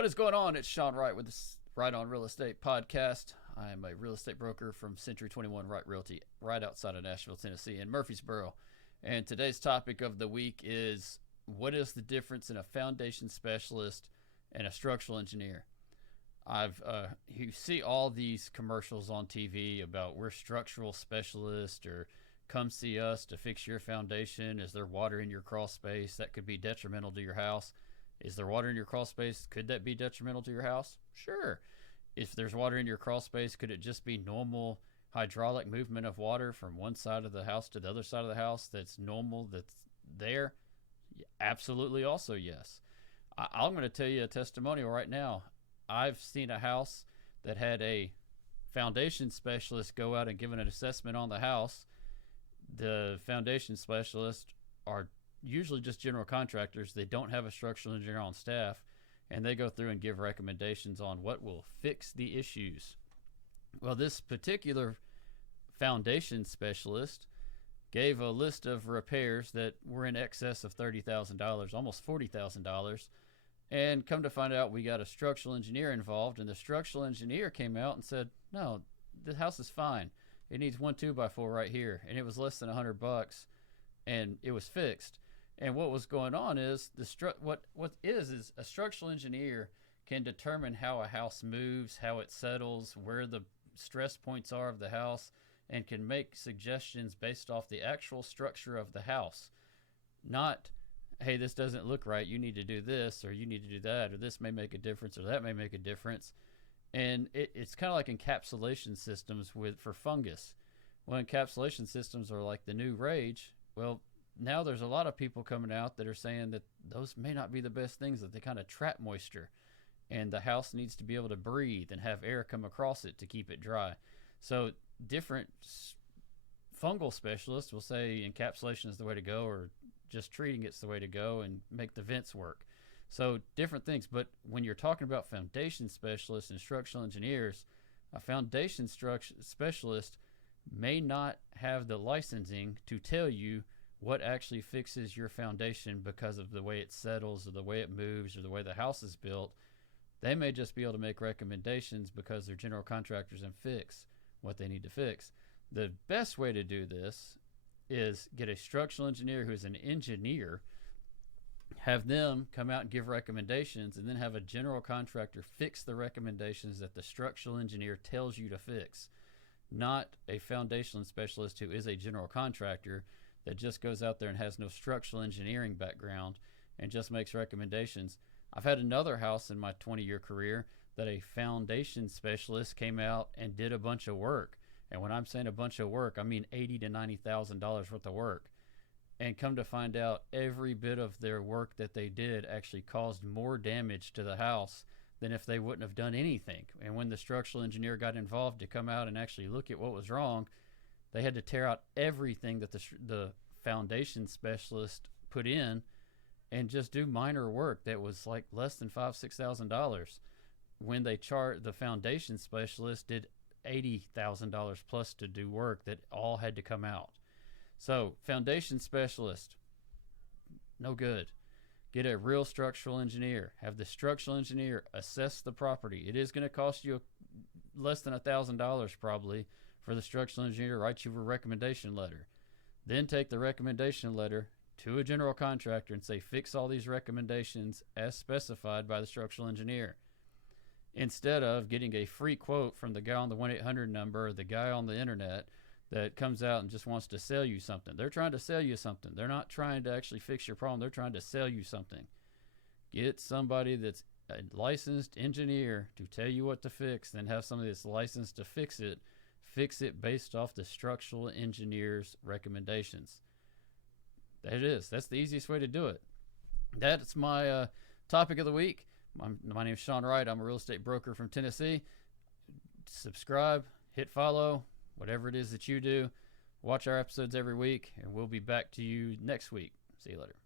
What is going on? It's Sean Wright with this Right on Real Estate podcast. I am a real estate broker from Century 21 Wright Realty, right outside of Nashville, Tennessee, in Murfreesboro. And today's topic of the week is what is the difference in a foundation specialist and a structural engineer? You see all these commercials on TV about we're structural specialists or come see us to fix your foundation. Is there water in your crawl space that could be detrimental to your house? Is there water in your crawl space? Could that be detrimental to your house? Sure. If there's water in your crawl space, could it just be normal hydraulic movement of water from one side of the house to the other side of the house that's normal, that's there? Absolutely, also, yes. I'm going to tell you a testimonial right now. I've seen a house that had a foundation specialist go out and give an assessment on the house. The foundation specialists are usually just general contractors. They don't have a structural engineer on staff, and they go through and give recommendations on what will fix the issues. Well, this particular foundation specialist gave a list of repairs that were in excess of $30,000, almost $40,000. And come to find out, we got a structural engineer involved, and the structural engineer came out and said, no, the house is fine. It needs 1 2x4 right here. And it was less than $100, and it was fixed. And what was going on is what is a structural engineer can determine how a house moves, how it settles, where the stress points are of the house, and can make suggestions based off the actual structure of the house. Not, hey, this doesn't look right, you need to do this, or you need to do that, or this may make a difference, or that may make a difference. And it's kind of like encapsulation systems for fungus. Well, encapsulation systems are like the new rage. Well, now there's a lot of people coming out that are saying that those may not be the best things, that they kind of trap moisture, and the house needs to be able to breathe and have air come across it to keep it dry. So different fungal specialists will say encapsulation is the way to go, or just treating it's the way to go, and make the vents work. So different things. But when you're talking about foundation specialists and structural engineers, a foundation specialist may not have the licensing to tell you what actually fixes your foundation because of the way it settles or the way it moves or the way the house is built. They may just be able to make recommendations because they're general contractors and fix what they need to fix. The best way to do this is get a structural engineer who's an engineer, have them come out and give recommendations, and then have a general contractor fix the recommendations that the structural engineer tells you to fix. Not a foundation specialist who is a general contractor that just goes out there and has no structural engineering background and just makes recommendations. I've had another house in my 20-year career that a foundation specialist came out and did a bunch of work. And when I'm saying a bunch of work, I mean $80,000 to $90,000 worth of work. And come to find out, every bit of their work that they did actually caused more damage to the house than if they wouldn't have done anything. And when the structural engineer got involved to come out and actually look at what was wrong, they had to tear out everything that the foundation specialist put in and just do minor work that was like less than $5,000-$6,000. When the foundation specialist did $80,000 plus to do work that all had to come out. So foundation specialist, no good. Get a real structural engineer. Have the structural engineer assess the property. It is going to cost you less than $1,000 probably for the structural engineer to write you a recommendation letter. Then take the recommendation letter to a general contractor and say, fix all these recommendations as specified by the structural engineer. Instead of getting a free quote from the guy on the 1-800 number or the guy on the internet that comes out and just wants to sell you something. They're trying to sell you something. They're not trying to actually fix your problem. They're trying to sell you something. Get somebody that's a licensed engineer to tell you what to fix, then have somebody that's licensed to fix it based off the structural engineer's recommendations. That it is. That's the easiest way to do it. That's my topic of the week. My name is Sean Wright. I'm a real estate broker from Tennessee. Subscribe, hit follow, whatever it is that you do. Watch our episodes every week, and we'll be back to you next week. See you later.